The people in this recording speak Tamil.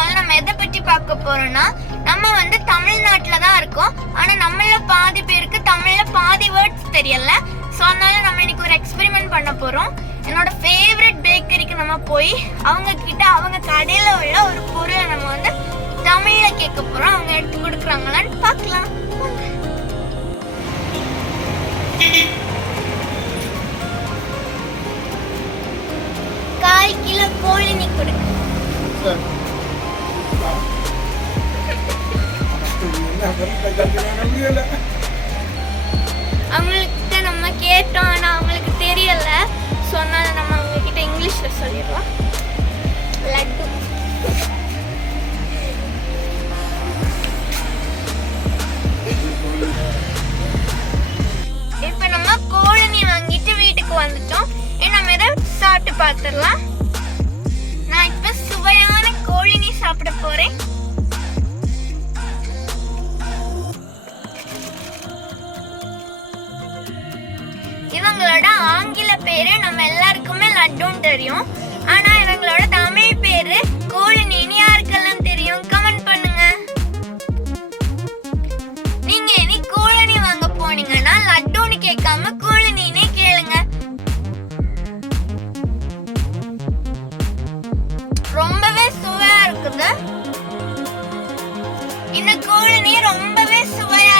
வீடியோவில் நம்ம எதை பற்றி பார்க்க போறோம்னா நம்ம வந்து தமிழ்நாட்டில் தான் இருக்கோம். ஆனால் நம்மள பாதி பேருக்கு தமிழில் பாதி வேர்ட்ஸ் தெரியல. ஸோ அதனால நம்ம இன்னைக்கு ஒரு எக்ஸ்பெரிமெண்ட் பண்ண போகிறோம் என்னோட ஃபேவரட் பேக்கரிக்கு நம்ம போய் அவங்க கிட்ட அவங்க கடையில் உள்ள ஒரு பொருளை நம்ம வந்து தமிழில் கேட்க போகிறோம் அவங்க எடுத்து கொடுக்குறாங்களான்னு பார்க்கலாம். வாங்க. கால் கிலோ கோழினி நீ அவங்கள்ட்ட நம்ம கேட்டோம் ஆனால் அவங்களுக்கு தெரியல. சொன்னால் நம்ம அவங்க கிட்ட இங்கிலீஷில் சொல்லிடுவோம். லட்டு. இப்போ நம்ம கோழனி வாங்கிட்டு வீட்டுக்கு வந்துட்டோம். நம்ம எதாவது சாப்பிட்டு பார்த்துடலாம். இவங்களோட ஆங்கில பேரு நம்ம எல்லாருக்குமே லட்டுன்னு தெரியும். ஆனா இவங்களோட தமிழ் பேரு கோழினின்னு யாருக்கெல்லாம் தெரியும். கமெண்ட் பண்ணுங்க. நீங்க இனி கோழனி வாங்க போனீங்கன்னா லட்டுன்னு கேட்காம கோழினின்னே கேளுங்க. ரொம்பவே சுவையா இருக்குங்க. இந்த கோழினி ரொம்பவே சுவையா